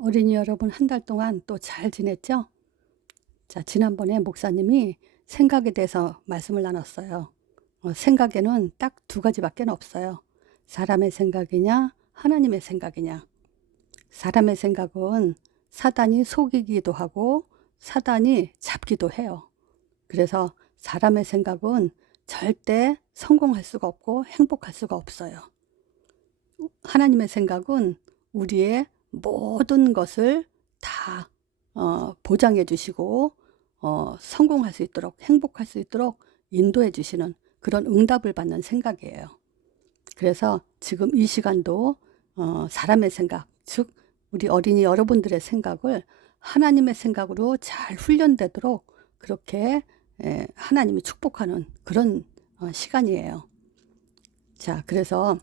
어린이 여러분, 한 달 동안 또 잘 지냈죠? 자, 지난번에 목사님이 생각에 대해서 말씀을 나눴어요. 생각에는 딱 두 가지밖에 없어요. 사람의 생각이냐, 하나님의 생각이냐. 사람의 생각은 사단이 속이기도 하고 사단이 잡기도 해요. 그래서 사람의 생각은 절대 성공할 수가 없고 행복할 수가 없어요. 하나님의 생각은 우리의 모든 것을 다 보장해 주시고 성공할 수 있도록, 행복할 수 있도록 인도해 주시는 그런 응답을 받는 생각이에요. 그래서 지금 이 시간도 사람의 생각, 즉 우리 어린이 여러분들의 생각을 하나님의 생각으로 잘 훈련되도록 그렇게 하나님이 축복하는 그런 시간이에요. 자, 그래서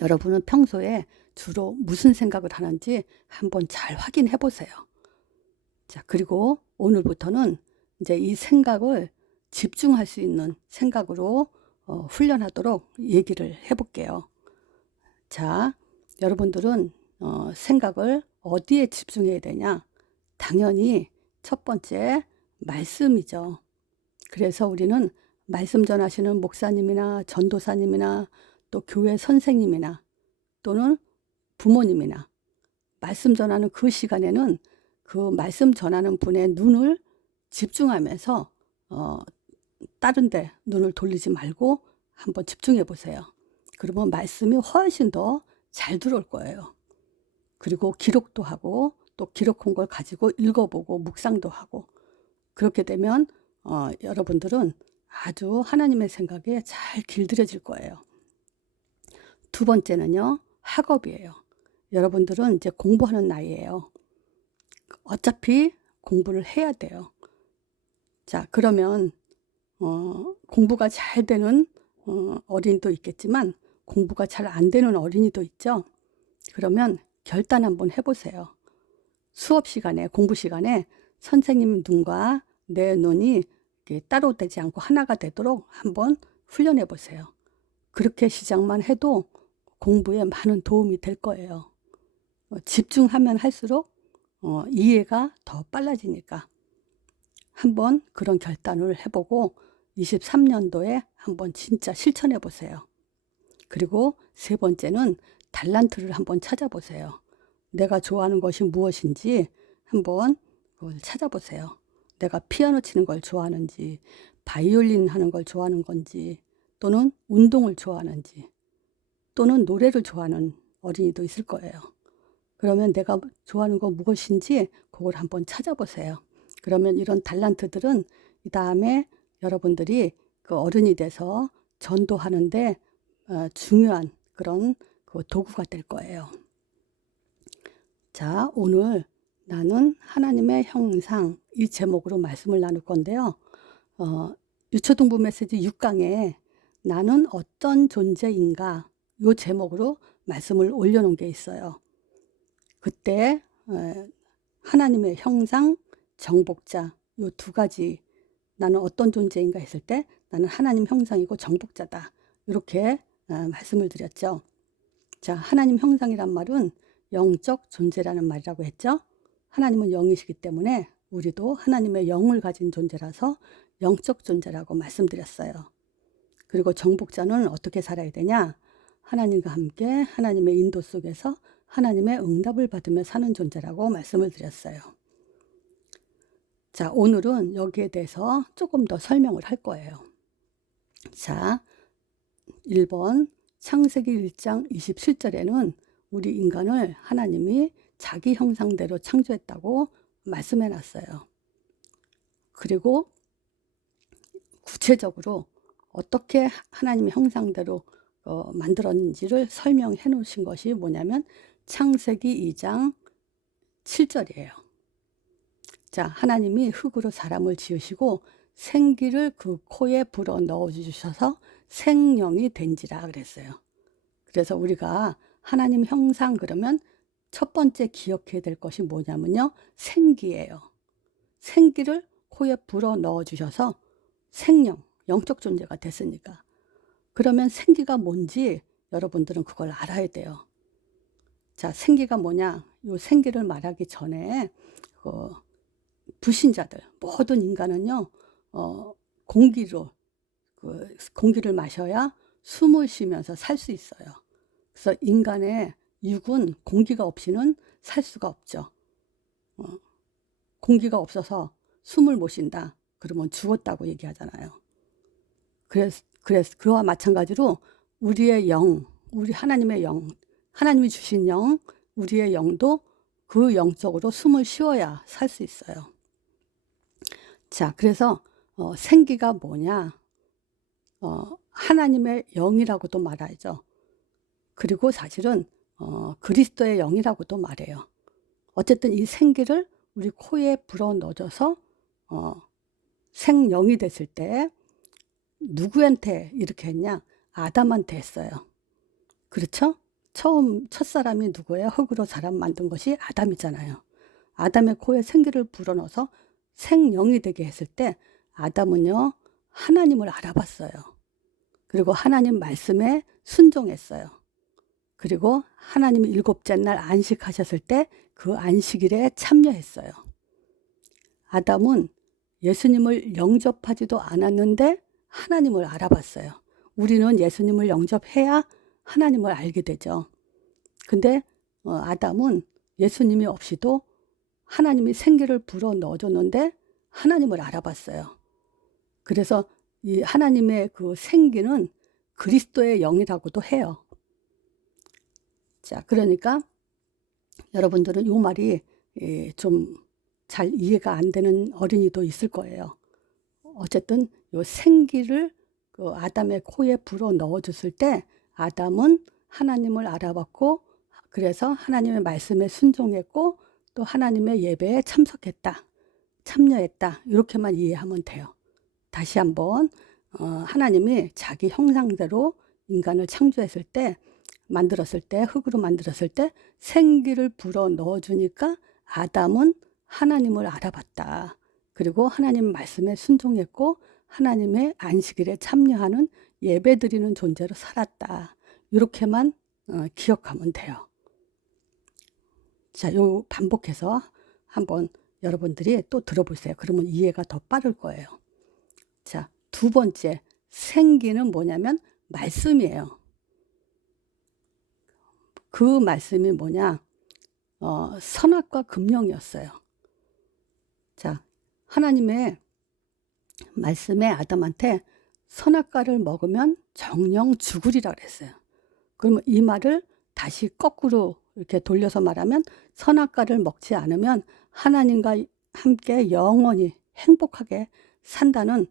여러분은 평소에 주로 무슨 생각을 하는지 한번 잘 확인해 보세요. 자, 그리고 오늘부터는 이제 이 생각을 집중할 수 있는 생각으로 훈련하도록 얘기를 해 볼게요. 자, 여러분들은 생각을 어디에 집중해야 되냐? 당연히 첫 번째 말씀이죠. 그래서 우리는 말씀 전하시는 목사님이나 전도사님이나 또 교회 선생님이나 또는 부모님이나 말씀 전하는 그 시간에는 그 말씀 전하는 분의 눈을 집중하면서 다른 데 눈을 돌리지 말고 한번 집중해 보세요. 그러면 말씀이 훨씬 더 잘 들어올 거예요. 그리고 기록도 하고 또 기록한 걸 가지고 읽어보고 묵상도 하고 그렇게 되면 여러분들은 아주 하나님의 생각에 잘 길들여질 거예요. 두 번째는요, 학업이에요. 여러분들은 이제 공부하는 나이예요. 어차피 공부를 해야 돼요. 자, 그러면 공부가 잘 되는 어린이도 있겠지만 공부가 잘 안 되는 어린이도 있죠. 그러면 결단 한번 해보세요. 수업 시간에, 공부 시간에 선생님 눈과 내 눈이 따로 되지 않고 하나가 되도록 한번 훈련해 보세요. 그렇게 시작만 해도 공부에 많은 도움이 될 거예요. 집중하면 할수록 이해가 더 빨라지니까 한번 그런 결단을 해보고 23년도에 한번 진짜 실천해 보세요. 그리고 세 번째는 달란트를 한번 찾아보세요. 내가 좋아하는 것이 무엇인지 한번 그걸 찾아보세요. 내가 피아노 치는 걸 좋아하는지, 바이올린 하는 걸 좋아하는 건지, 또는 운동을 좋아하는지, 또는 노래를 좋아하는 어린이도 있을 거예요. 그러면 내가 좋아하는 거 무엇인지 그걸 한번 찾아보세요. 그러면 이런 달란트들은 이 다음에 여러분들이 그 어른이 돼서 전도하는데 중요한 그런 그 도구가 될 거예요. 자, 오늘 나는 하나님의 형상 이 제목으로 말씀을 나눌 건데요. 유초등부 메시지 6강에 나는 어떤 존재인가 이 제목으로 말씀을 올려놓은 게 있어요. 그때 하나님의 형상, 정복자 이 두 가지 나는 어떤 존재인가 했을 때 나는 하나님 형상이고 정복자다. 이렇게 말씀을 드렸죠. 자, 하나님 형상이란 말은 영적 존재라는 말이라고 했죠. 하나님은 영이시기 때문에 우리도 하나님의 영을 가진 존재라서 영적 존재라고 말씀드렸어요. 그리고 정복자는 어떻게 살아야 되냐? 하나님과 함께 하나님의 인도 속에서 하나님의 응답을 받으며 사는 존재라고 말씀을 드렸어요. 자, 오늘은 여기에 대해서 조금 더 설명을 할 거예요. 자, 1번 창세기 1장 27절에는 우리 인간을 하나님이 자기 형상대로 창조했다고 말씀해 놨어요. 그리고 구체적으로 어떻게 하나님의 형상대로 만들었는지를 설명해 놓으신 것이 뭐냐면 창세기 2장 7절이에요. 자, 하나님이 흙으로 사람을 지으시고 생기를 그 코에 불어 넣어 주셔서 생령이 된지라 그랬어요. 그래서 우리가 하나님 형상 그러면 첫 번째 기억해야 될 것이 뭐냐면요, 생기예요. 생기를 코에 불어 넣어 주셔서 생령, 영적 존재가 됐으니까. 그러면 생기가 뭔지 여러분들은 그걸 알아야 돼요. 자, 생기가 뭐냐? 요 생기를 말하기 전에 불신자들 모든 인간은요, 공기로 공기를 마셔야 숨을 쉬면서 살 수 있어요. 그래서 인간의 육은 공기가 없이는 살 수가 없죠. 공기가 없어서 숨을 못 쉰다. 그러면 죽었다고 얘기하잖아요. 그래서 그와 마찬가지로 우리의 영, 우리 하나님의 영, 하나님이 주신 영, 우리의 영도 그 영적으로 숨을 쉬어야 살 수 있어요. 자, 그래서 생기가 뭐냐? 하나님의 영이라고도 말하죠. 그리고 사실은 그리스도의 영이라고도 말해요. 어쨌든 이 생기를 우리 코에 불어 넣어줘서 생영이 됐을 때 누구한테 이렇게 했냐? 아담한테 했어요. 그렇죠? 첫사람이 누구예요? 흙으로 사람 만든 것이 아담이잖아요. 아담의 코에 생기를 불어넣어서 생영이 되게 했을 때 아담은요, 하나님을 알아봤어요. 그리고 하나님 말씀에 순종했어요. 그리고 하나님이 일곱째 날 안식하셨을 때 그 안식일에 참여했어요. 아담은 예수님을 영접하지도 않았는데 하나님을 알아봤어요. 우리는 예수님을 영접해야 하나님을 알게 되죠. 근데 아담은 예수님이 없이도 하나님이 생기를 불어 넣어줬는데 하나님을 알아봤어요. 그래서 이 하나님의 그 생기는 그리스도의 영이라고도 해요. 자, 그러니까 여러분들은 이 말이 좀 잘 이해가 안 되는 어린이도 있을 거예요. 어쨌든 이 생기를 그 아담의 코에 불어 넣어줬을 때 아담은 하나님을 알아봤고, 그래서 하나님의 말씀에 순종했고 또 하나님의 예배에 참여했다. 이렇게만 이해하면 돼요. 다시 한번 하나님이 자기 형상대로 인간을 창조했을 때, 흙으로 만들었을 때 생기를 불어 넣어주니까 아담은 하나님을 알아봤다. 그리고 하나님 말씀에 순종했고 하나님의 안식일에 참여하는 예배드리는 존재로 살았다. 이렇게만 기억하면 돼요. 자, 요 반복해서 한번 여러분들이 또 들어보세요. 그러면 이해가 더 빠를 거예요. 자, 두 번째, 생기는 뭐냐면 말씀이에요. 그 말씀이 뭐냐? 선악과 금령이었어요. 자, 하나님의 말씀에 아담한테 선악과를 먹으면 정령 죽으리라 그랬어요. 그러면 이 말을 다시 거꾸로 이렇게 돌려서 말하면 선악과를 먹지 않으면 하나님과 함께 영원히 행복하게 산다는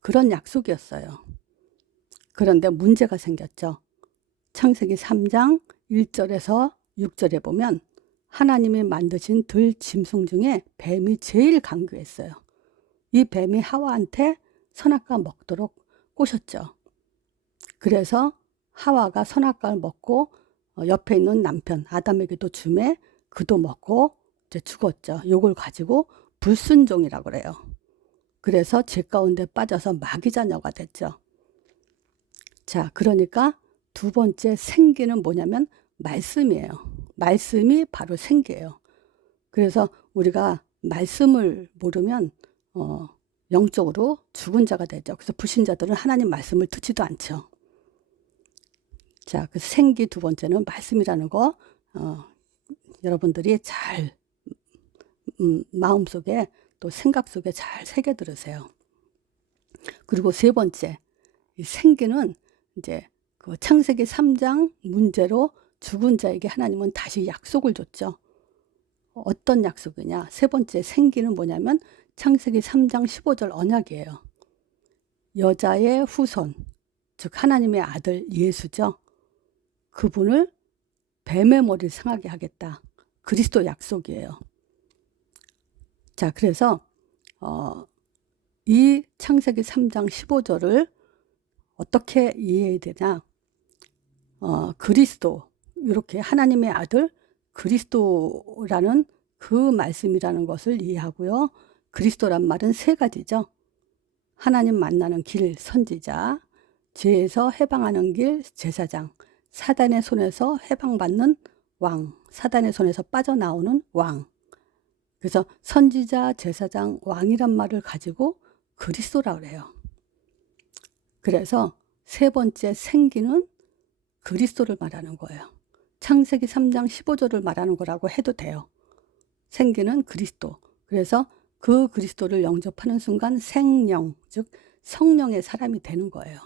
그런 약속이었어요. 그런데 문제가 생겼죠. 창세기 3장 1절에서 6절에 보면 하나님이 만드신 들 짐승 중에 뱀이 제일 강교했어요. 이 뱀이 하와한테 선악과 먹도록 꼬셨죠. 그래서 하와가 선악과를 먹고 옆에 있는 남편 아담에게도 주매 그도 먹고 이제 죽었죠. 요걸 가지고 불순종이라고 그래요. 그래서 죄 가운데 빠져서 마귀 자녀가 됐죠. 자, 그러니까 두 번째 생기는 뭐냐면 말씀이에요. 말씀이 바로 생기예요. 그래서 우리가 말씀을 모르면 영적으로 죽은 자가 되죠. 그래서 불신자들은 하나님 말씀을 듣지도 않죠. 자, 그 생기 두 번째는 말씀이라는 거 여러분들이 잘 마음속에 또 생각 속에 잘 새겨 들으세요. 그리고 세 번째, 이 생기는 이제 그 창세기 3장 문제로 죽은 자에게 하나님은 다시 약속을 줬죠. 어떤 약속이냐? 세 번째 생기는 뭐냐면 창세기 3장 15절 언약이에요. 여자의 후손, 즉 하나님의 아들 예수죠. 그분을 뱀의 머리를 상하게 하겠다. 그리스도 약속이에요. 자, 그래서 이 창세기 3장 15절을 어떻게 이해해야 되냐? 그리스도, 이렇게 하나님의 아들 그리스도라는 그 말씀이라는 것을 이해하고요. 그리스도란 말은 세 가지죠. 하나님 만나는 길 선지자, 죄에서 해방하는 길 제사장, 사단의 손에서 해방받는 왕, 사단의 손에서 빠져나오는 왕. 그래서 선지자, 제사장, 왕이란 말을 가지고 그리스도라고 그래요. 그래서 세 번째 생기는 그리스도를 말하는 거예요. 창세기 3장 15절을 말하는 거라고 해도 돼요. 생기는 그리스도. 그래서 그 그리스도를 영접하는 순간 생령, 즉 성령의 사람이 되는 거예요.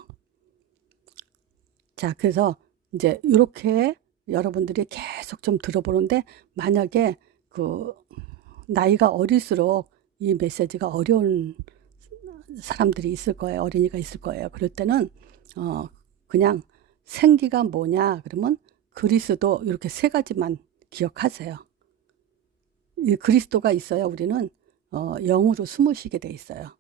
자, 그래서 이제 이렇게 여러분들이 계속 좀 들어보는데, 만약에 그 나이가 어릴수록 이 메시지가 어려운 사람들이 있을 거예요. 어린이가 있을 거예요. 그럴 때는 그냥 생기가 뭐냐 그러면 그리스도, 이렇게 세 가지만 기억하세요. 이 그리스도가 있어야 우리는 영으로 숨을 쉬게 돼 있어요.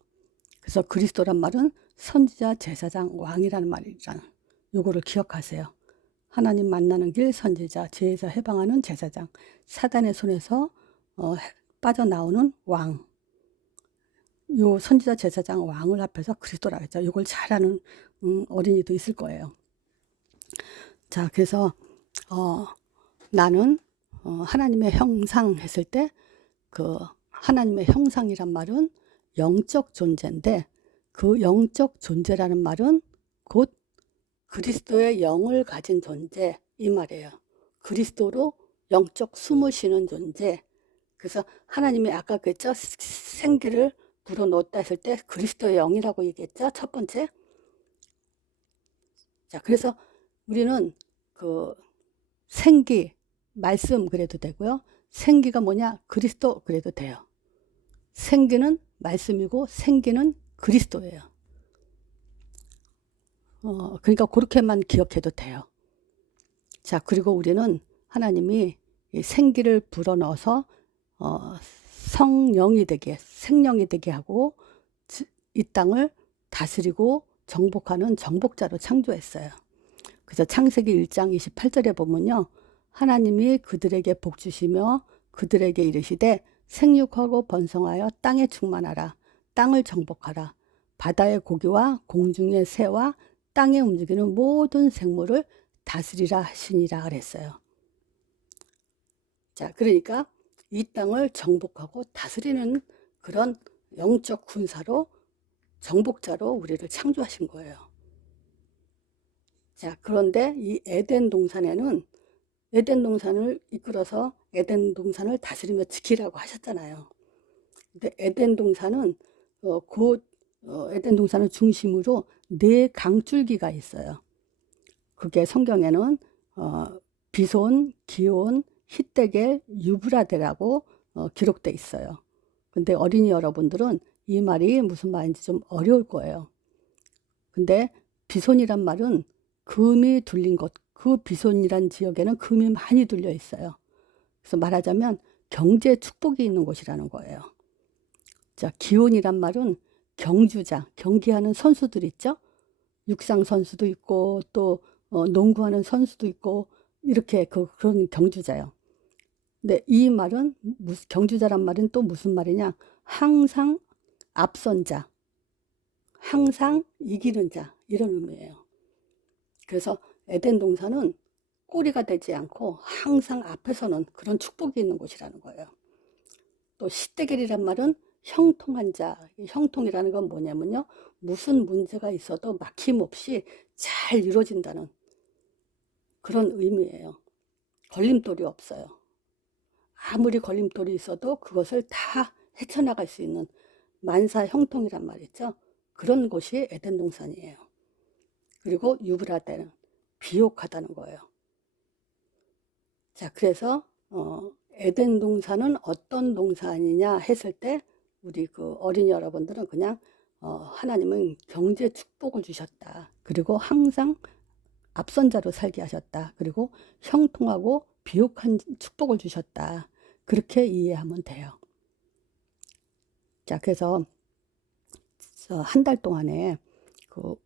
그래서 그리스도란 말은 선지자, 제사장, 왕이라는 말이잖아요. 요거를 기억하세요. 하나님 만나는 길 선지자, 죄에서 해방하는 제사장, 사단의 손에서 빠져나오는 왕. 요 선지자, 제사장, 왕을 합해서 그리스도라 했죠. 이걸 잘하는 어린이도 있을 거예요. 자, 그래서 나는 하나님의 형상 했을 때, 그 하나님의 형상이란 말은 영적 존재인데, 그 영적 존재라는 말은 곧 그리스도의 영을 가진 존재, 이 말이에요. 그리스도로 영적 숨을 쉬는 존재. 그래서 하나님이 아까 그랬죠, 생기를 불어넣었다 했을 때 그리스도의 영이라고 얘기했죠, 첫 번째. 자, 그래서 우리는 그 생기, 말씀 그래도 되고요. 생기가 뭐냐? 그리스도 그래도 돼요. 생기는 말씀이고 생기는 그리스도예요. 그러니까 그렇게만 기억해도 돼요. 자, 그리고 우리는 하나님이 생기를 불어넣어서 성령이 되게, 생령이 되게 하고 이 땅을 다스리고 정복하는 정복자로 창조했어요. 그래서 창세기 1장 28절에 보면요, 하나님이 그들에게 복 주시며 그들에게 이르시되 생육하고 번성하여 땅에 충만하라. 땅을 정복하라. 바다의 고기와 공중의 새와 땅에 움직이는 모든 생물을 다스리라 하시니라 그랬어요. 자, 그러니까 이 땅을 정복하고 다스리는 그런 영적 군사로, 정복자로 우리를 창조하신 거예요. 자, 그런데 이 에덴 동산에는, 에덴 동산을 이끌어서 에덴 동산을 다스리며 지키라고 하셨잖아요. 근데 에덴 동산은 에덴 동산을 중심으로 4강줄기가 있어요. 그게 성경에는 비손, 기온, 히데겔, 유브라데라고 기록돼 있어요. 근데 어린이 여러분들은 이 말이 무슨 말인지 좀 어려울 거예요. 근데 비손이란 말은 금이 둘린 곳, 그 비손이란 지역에는 금이 많이 둘려 있어요. 그래서 말하자면 경제 축복이 있는 곳이라는 거예요. 자, 기온이란 말은 경주자, 경기하는 선수들 있죠? 육상 선수도 있고 또 농구하는 선수도 있고 이렇게 그런 경주자요. 근데 이 말은 경주자란 말은 또 무슨 말이냐? 항상 앞선 자, 항상 이기는 자, 이런 의미예요. 그래서 에덴 동산은 꼬리가 되지 않고 항상 앞에 서는 그런 축복이 있는 곳이라는 거예요. 또 시데겔이란 말은 형통한 자, 형통이라는 건 뭐냐면요, 무슨 문제가 있어도 막힘없이 잘 이루어진다는 그런 의미예요. 걸림돌이 없어요. 아무리 걸림돌이 있어도 그것을 다 헤쳐나갈 수 있는 만사 형통이란 말이죠. 그런 곳이 에덴 동산이에요. 그리고 유브라데는 비옥하다는 거예요. 자, 그래서 에덴 동산은 어떤 동산이냐 했을 때 우리 그 어린이 여러분들은 그냥 하나님은 경제 축복을 주셨다. 그리고 항상 앞선 자로 살게 하셨다. 그리고 형통하고 비옥한 축복을 주셨다. 그렇게 이해하면 돼요. 자, 그래서 한 달 동안에 그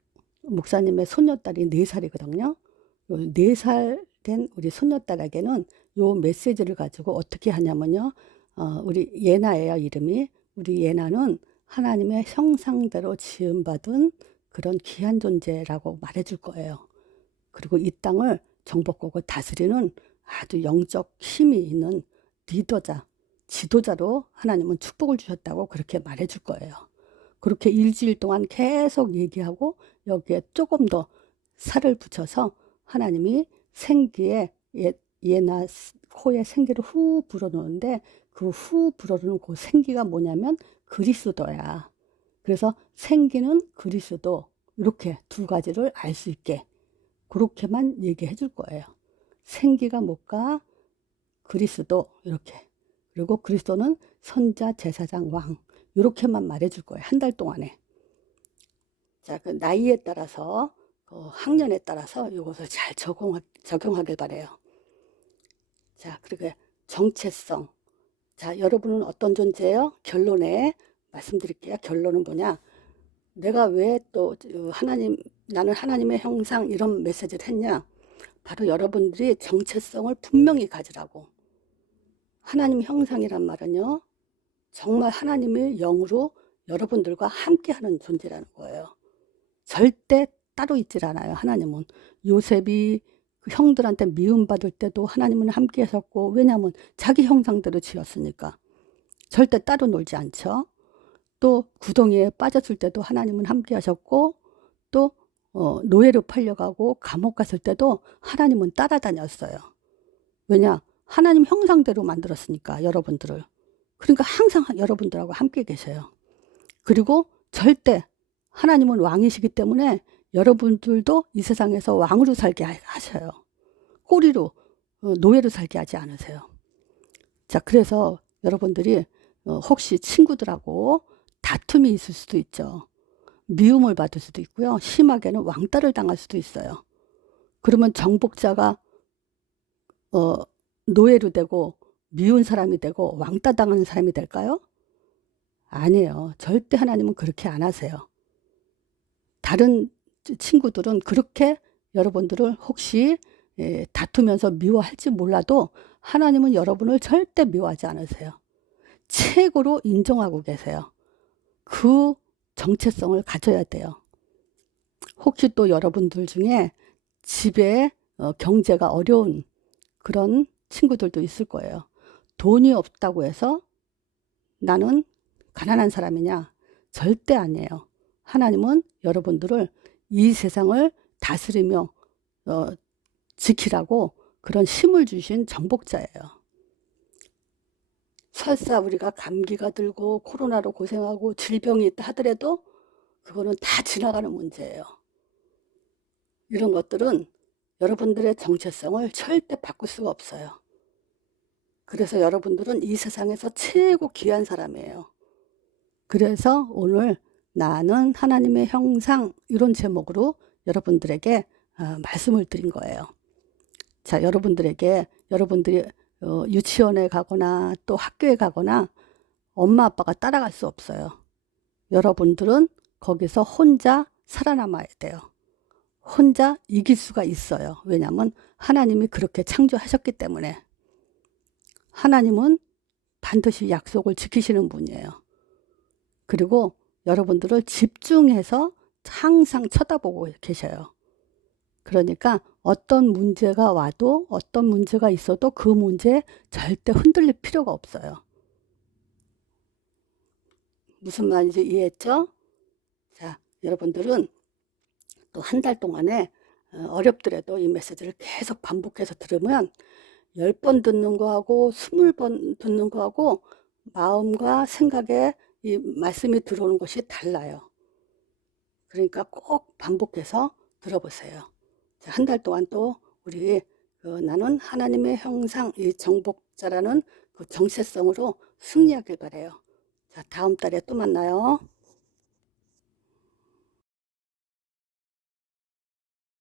목사님의 손녀딸이 4살이거든요. 4살 된 우리 손녀딸에게는 요 메시지를 가지고 어떻게 하냐면요. 우리 예나예요, 이름이. 우리 예나는 하나님의 형상대로 지음받은 그런 귀한 존재라고 말해줄 거예요. 그리고 이 땅을 정복하고 다스리는 아주 영적 힘이 있는 리더자, 지도자로 하나님은 축복을 주셨다고 그렇게 말해줄 거예요. 그렇게 일주일 동안 계속 얘기하고 여기에 조금 더 살을 붙여서 하나님이 생기에 예나 코에 생기를 후 불어넣는데 그 후 불어넣는 그 생기가 뭐냐면 그리스도야. 그래서 생기는 그리스도, 이렇게 두 가지를 알 수 있게 그렇게만 얘기해 줄 거예요. 생기가 뭘까? 그리스도, 이렇게. 그리고 그리스도는 선자, 제사장, 왕, 이렇게만 말해 줄 거예요. 한 달 동안에. 자, 그 나이에 따라서, 학년에 따라서 이것을 잘 적용하길 바래요. 자, 그리고 정체성. 자, 여러분은 어떤 존재예요? 결론에 말씀드릴게요. 결론은 뭐냐? 내가 왜 또 나는 하나님의 형상, 이런 메시지를 했냐? 바로 여러분들이 정체성을 분명히 가지라고. 하나님 형상이란 말은요, 정말 하나님의 영으로 여러분들과 함께하는 존재라는 거예요. 절대 따로 있질 않아요. 하나님은 요셉이 그 형들한테 미움받을 때도 하나님은 함께 하셨고, 왜냐하면 자기 형상대로 지었으니까. 절대 따로 놀지 않죠. 또 구덩이에 빠졌을 때도 하나님은 함께 하셨고, 또 노예로 팔려가고 감옥 갔을 때도 하나님은 따라다녔어요. 왜냐? 하나님 형상대로 만들었으니까, 여러분들을. 그러니까 항상 여러분들하고 함께 계셔요. 그리고 절대 하나님은 왕이시기 때문에 여러분들도 이 세상에서 왕으로 살게 하셔요. 꼬리로, 노예로 살게 하지 않으세요. 자, 그래서 여러분들이 혹시 친구들하고 다툼이 있을 수도 있죠. 미움을 받을 수도 있고요. 심하게는 왕따를 당할 수도 있어요. 그러면 정복자가 노예로 되고 미운 사람이 되고 왕따 당하는 사람이 될까요? 아니에요. 절대 하나님은 그렇게 안 하세요. 다른 친구들은 그렇게 여러분들을 혹시 다투면서 미워할지 몰라도 하나님은 여러분을 절대 미워하지 않으세요. 최고로 인정하고 계세요. 그 정체성을 가져야 돼요. 혹시 또 여러분들 중에 집에 경제가 어려운 그런 친구들도 있을 거예요. 돈이 없다고 해서 나는 가난한 사람이냐? 절대 아니에요. 하나님은 여러분들을 이 세상을 다스리며 지키라고 그런 힘을 주신 정복자예요. 설사 우리가 감기가 들고 코로나로 고생하고 질병이 있다 하더라도 그거는 다 지나가는 문제예요. 이런 것들은 여러분들의 정체성을 절대 바꿀 수가 없어요. 그래서 여러분들은 이 세상에서 최고 귀한 사람이에요. 그래서 오늘 나는 하나님의 형상, 이런 제목으로 여러분들에게 말씀을 드린 거예요. 자, 여러분들이 유치원에 가거나 또 학교에 가거나 엄마 아빠가 따라갈 수 없어요. 여러분들은 거기서 혼자 살아남아야 돼요. 혼자 이길 수가 있어요. 왜냐하면 하나님이 그렇게 창조하셨기 때문에. 하나님은 반드시 약속을 지키시는 분이에요. 그리고 여러분들을 집중해서 항상 쳐다보고 계셔요. 그러니까 어떤 문제가 와도, 어떤 문제가 있어도 그 문제에 절대 흔들릴 필요가 없어요. 무슨 말인지 이해했죠? 자, 여러분들은 또 한 달 동안에 어렵더라도 이 메시지를 계속 반복해서 들으면 10번 듣는 거하고 20번 듣는 거하고 마음과 생각에 이 말씀이 들어오는 것이 달라요. 그러니까 꼭 반복해서 들어보세요. 한 달 동안 또 우리 나는 하나님의 형상, 이 정복자라는 그 정체성으로 승리하길 바래요. 자, 다음 달에 또 만나요.